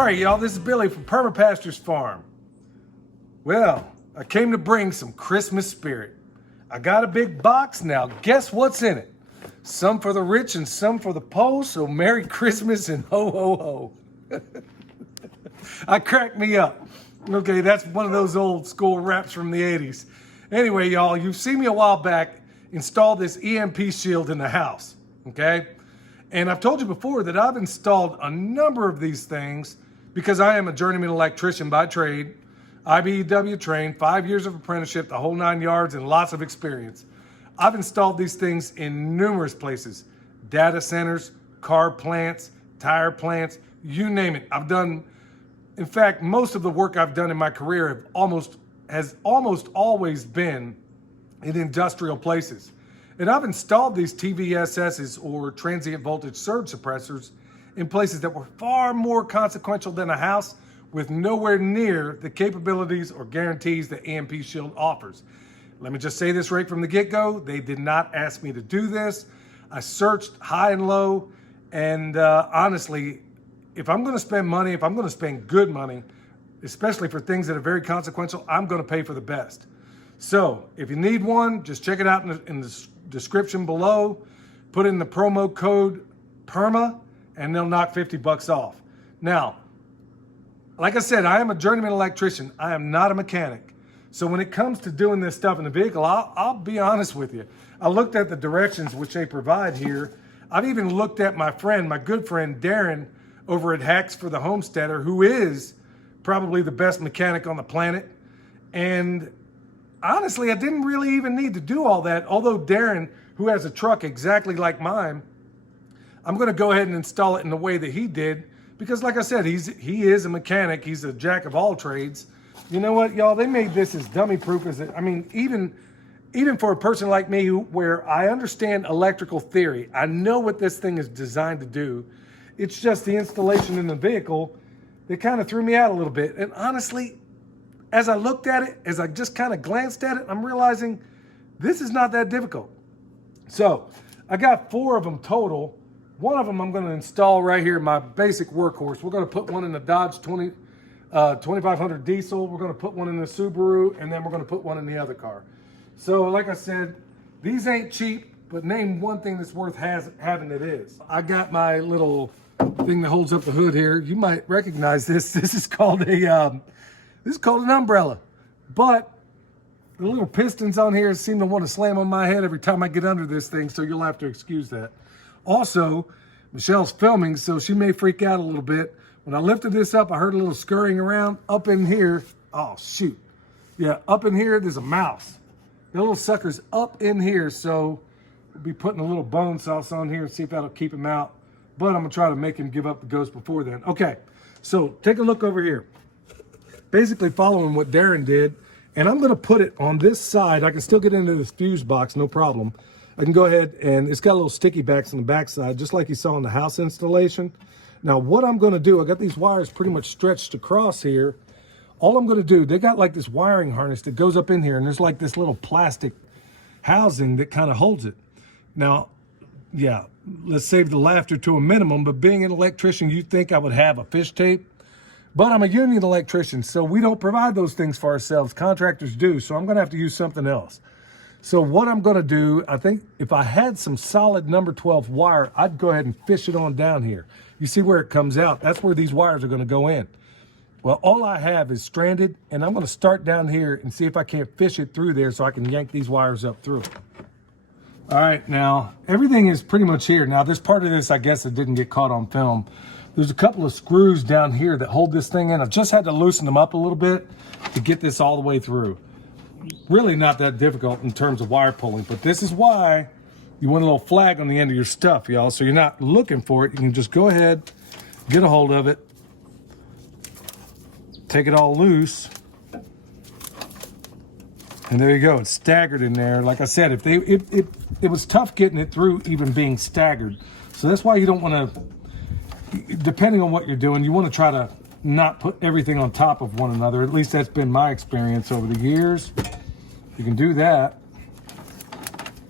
All right, y'all, this is Billy from Perma Pastures Farm. Well, I came to bring some Christmas spirit. I got a big box now. Guess what's in it? Some for the rich and some for the poor, so Merry Christmas and ho, ho, ho. I cracked me up. Okay, that's one of those old school raps from the 80s. Anyway, y'all, you've seen me a while back install this EMP shield in the house, okay? And I've told you before that I've installed a number of these things because I am a journeyman electrician by trade, IBEW trained, 5 years of apprenticeship, the whole 9 yards, and lots of experience. I've installed these things in numerous places, data centers, car plants, tire plants, you name it. In fact, most of the work I've done in my career has almost always been in industrial places. And I've installed these TVSSs, or transient voltage surge suppressors, in places that were far more consequential than a house with nowhere near the capabilities or guarantees that EMP Shield offers. Let me just say this right from the get-go. They did not ask me to do this. I searched high and low, and honestly, if I'm gonna spend money, if I'm gonna spend good money, especially for things that are very consequential, I'm gonna pay for the best. So if you need one, just check it out in the description below. Put in the promo code PERMA and they'll knock 50 bucks off. Now, like I said, I am a journeyman electrician. I am not a mechanic. So when it comes to doing this stuff in the vehicle, I'll be honest with you. I looked at the directions which they provide here. I've even looked at my good friend Darren over at Hacks for the Homesteader, who is probably the best mechanic on the planet. And honestly, I didn't really even need to do all that. Although Darren, who has a truck exactly like mine, I'm gonna go ahead and install it in the way that he did, because like I said, he is a mechanic. He's a jack of all trades. You know what, y'all? They made this as dummy proof as it. I mean, even for a person like me, where I understand electrical theory, I know what this thing is designed to do. It's just the installation in the vehicle that kind of threw me out a little bit. And honestly, as I looked at it, as I just kind of glanced at it, I'm realizing this is not that difficult. So I got 4 of them total. One of them I'm going to install right here, my basic workhorse. We're going to put one in the Dodge 2500 diesel. We're going to put one in the Subaru, and then we're going to put one in the other car. So like I said, these ain't cheap, but name one thing that's worth having it is. I got my little thing that holds up the hood here. You might recognize this. This is called an umbrella, but the little pistons on here seem to want to slam on my head every time I get under this thing, so you'll have to excuse that. Also, Michelle's filming, so she may freak out a little bit. When I lifted this up, I heard a little scurrying around up in here. Oh, shoot. Yeah, up in here, there's a mouse. The little sucker's up in here, so we'll be putting a little bone sauce on here and see if that'll keep him out. But I'm going to try to make him give up the ghost before then. Okay, so take a look over here. Basically following what Darren did, and I'm going to put it on this side. I can still get into this fuse box, no problem. I can go ahead, and it's got little sticky backs on the back side, just like you saw in the house installation. Now, what I'm going to do, I got these wires pretty much stretched across here. All I'm going to do, they got like this wiring harness that goes up in here, and there's like this little plastic housing that kind of holds it. Now, yeah, let's save the laughter to a minimum, but being an electrician, you'd think I would have a fish tape. But I'm a union electrician, so we don't provide those things for ourselves. Contractors do, so I'm going to have to use something else. So what I'm going to do, I think if I had some solid number 12 wire, I'd go ahead and fish it on down here. You see where it comes out? That's where these wires are going to go in. Well, all I have is stranded, and I'm going to start down here and see if I can't fish it through there so I can yank these wires up through. All right, now everything is pretty much here. Now there's part of this, I guess, that didn't get caught on film. There's a couple of screws down here that hold this thing in. I've just had to loosen them up a little bit to get this all the way through. Really not that difficult in terms of wire pulling, but this is why you want a little flag on the end of your stuff, y'all, so you're not looking for it. You can just go ahead, get a hold of it, take it all loose, and there you go. It's staggered in there. Like I said, it was tough getting it through even being staggered. So that's why you don't want to, depending on what you're doing, you want to try to not put everything on top of one another. At least that's been my experience over the years. You can do that,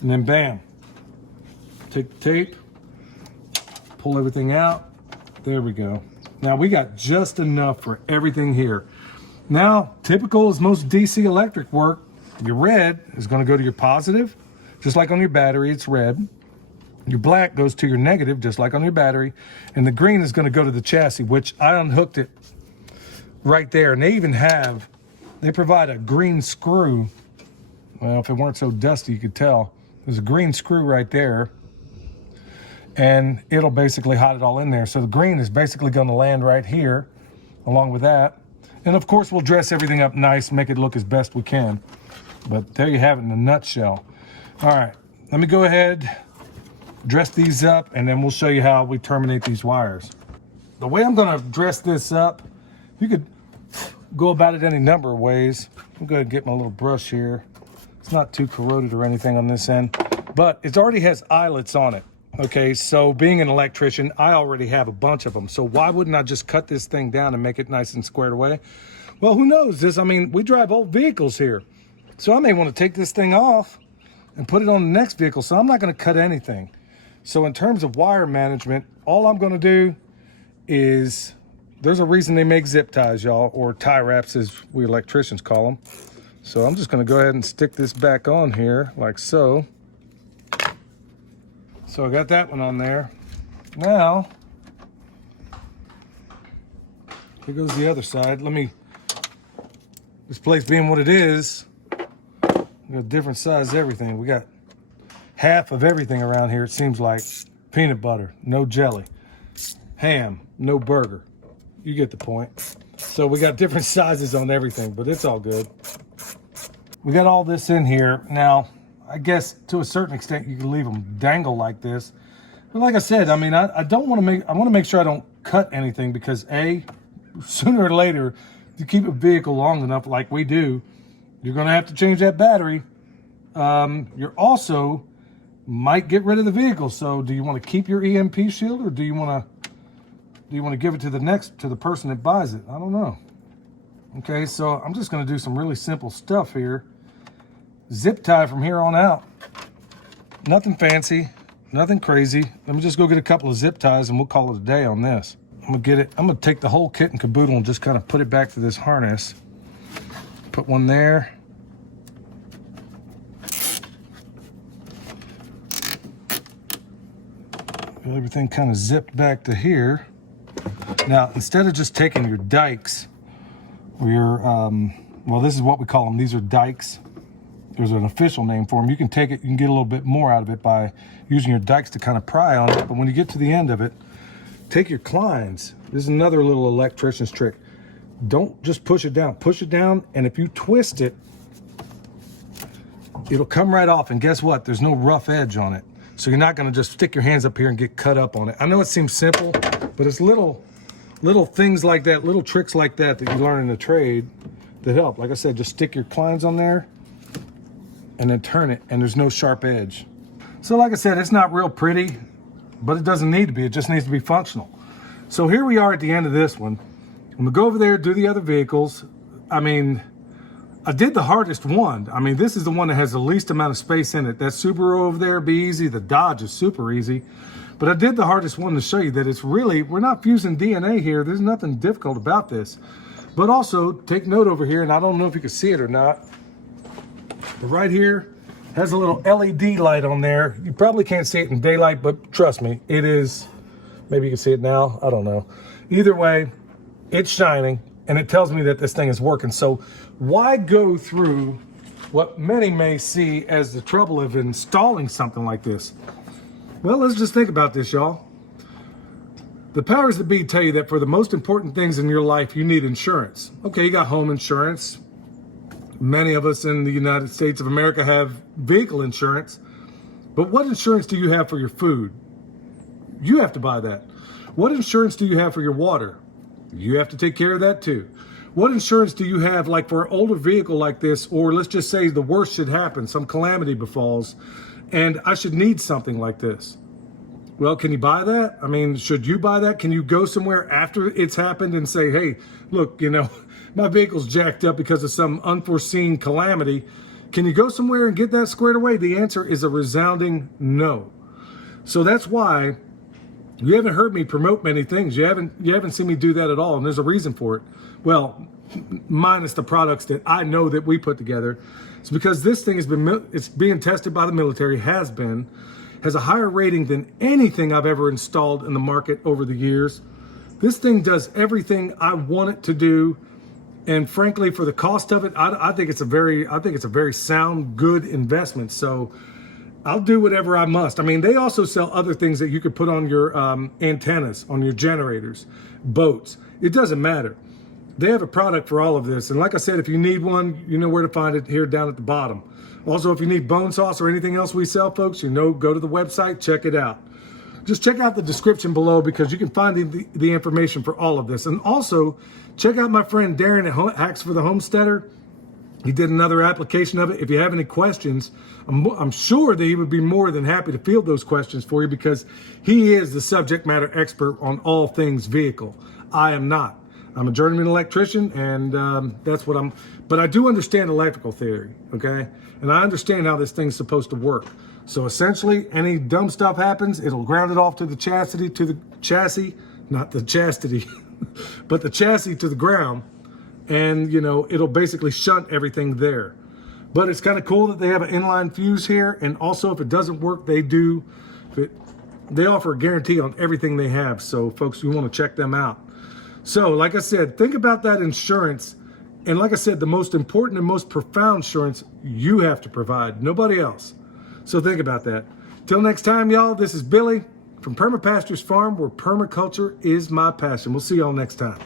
and then bam, take the tape, pull everything out. There we go. Now we got just enough for everything here. Now, typical as most DC electric work, your red is going to go to your positive, just like on your battery, it's red. Your black goes to your negative, just like on your battery. And the green is going to go to the chassis, which I unhooked it right there. And they provide a green screw. Well, if it weren't so dusty, you could tell. There's a green screw right there. And it'll basically hide it all in there. So the green is basically going to land right here, along with that. And of course, we'll dress everything up nice, make it look as best we can. But there you have it in a nutshell. All right, let me go ahead, dress these up, and then we'll show you how we terminate these wires. The way I'm gonna dress this up, you could go about it any number of ways. I'm gonna get my little brush here. It's not too corroded or anything on this end, but it already has eyelets on it. Okay, so being an electrician, I already have a bunch of them. So why wouldn't I just cut this thing down and make it nice and squared away? Well, who knows? I mean, we drive old vehicles here. So I may want to take this thing off and put it on the next vehicle. So I'm not going to cut anything. So in terms of wire management, all I'm going to do is, there's a reason they make zip ties, y'all, or tie wraps as we electricians call them. So I'm just going to go ahead and stick this back on here like so. So I got that one on there. Now, here goes the other side. This place being what it is, we got different size everything. We got half of everything around here, it seems like. Peanut butter, no jelly. Ham, no burger. You get the point. So we got different sizes on everything, but it's all good. We got all this in here. Now, I guess to a certain extent, you can leave them dangle like this. But like I said, I mean, I want to make sure I don't cut anything, because sooner or later, if you keep a vehicle long enough like we do, you're going to have to change that battery. You're also might get rid of the vehicle. So do you want to keep your EMP shield, or do you want to give it to the person that buys it? I don't know. Okay, so I'm just going to do some really simple stuff here. Zip tie from here on out. Nothing fancy, nothing crazy. Let me just go get a couple of zip ties and we'll call it a day on this. I'm gonna take the whole kit and caboodle and just kind of put it back to this harness. Put one there. Get everything kind of zipped back to here. Now, instead of just taking your dikes, or your, well, this is what we call them. These are dikes. There's an official name for them. You can take it, you can get a little bit more out of it by using your dikes to kind of pry on it. But when you get to the end of it, take your clines. This is another little electrician's trick. Don't just push it down. Push it down, and if you twist it, it'll come right off. And guess what? There's no rough edge on it. So you're not gonna just stick your hands up here and get cut up on it. I know it seems simple, but it's little things like that, little tricks like that you learn in the trade that help. Like I said, just stick your clines on there and then turn it, and there's no sharp edge. So like I said, it's not real pretty, but it doesn't need to be. It just needs to be functional. So here we are at the end of this one. I'm gonna go over there, do the other vehicles. I mean, I did the hardest one. I mean, this is the one that has the least amount of space in it. That Subaru over there be easy. The Dodge is super easy. But I did the hardest one to show you that it's really, we're not fusing DNA here. There's nothing difficult about this. But also, take note over here, and I don't know if you can see it or not, but right here has a little LED light on there. You probably can't see it in daylight, but trust me, it is. Maybe you can see it now. I don't know. Either way, it's shining, and it tells me that this thing is working. So why go through what many may see as the trouble of installing something like this? Well, let's just think about this, y'all. The powers that be tell you that for the most important things in your life, you need insurance. Okay, you got home insurance. Many of us in the United States of America have vehicle insurance. But what insurance do you have for your food? You have to buy that. What insurance do you have for your water? You have to take care of that too. What insurance do you have, like for an older vehicle like this, or let's just say the worst should happen, some calamity befalls, and I should need something like this? Well, can you buy that? I mean, should you buy that? Can you go somewhere after it's happened and say, hey, look, you know, my vehicle's jacked up because of some unforeseen calamity. Can you go somewhere and get that squared away? The answer is a resounding no. So that's why You haven't heard me promote many things. You haven't seen me do that at all, and there's a reason for it. Well, minus the products that I know that we put together. It's because this thing it's being tested by the military, has a higher rating than anything I've ever installed in the market over the years. This thing does everything I want it to do, and frankly, for the cost of it, I think it's a very sound, good investment. So I'll do whatever I must. I mean, they also sell other things that you could put on your antennas, on your generators, boats. It doesn't matter. They have a product for all of this. And like I said, if you need one, you know where to find it here down at the bottom. Also, if you need bone sauce or anything else we sell, folks, you know, go to the website, check it out. Just check out the description below because you can find the information for all of this. And also, check out my friend Darren at Hacks for the Homesteader. He did another application of it. If you have any questions, I'm sure that he would be more than happy to field those questions for you because he is the subject matter expert on all things vehicle. I am not. I'm a journeyman electrician, and that's what but I do understand electrical theory, okay? And I understand how this thing's supposed to work. So essentially, any dumb stuff happens, it'll ground it off to the chassis, not the chastity, but the chassis to the ground. And, you know, it'll basically shunt everything there. But it's kind of cool that they have an inline fuse here. And also, if it doesn't work, they offer a guarantee on everything they have. So, folks, you want to check them out. So, like I said, think about that insurance. And like I said, the most important and most profound insurance you have to provide, nobody else. So think about that. Till next time, y'all, this is Billy from Perma Pastures Farm, where permaculture is my passion. We'll see y'all next time.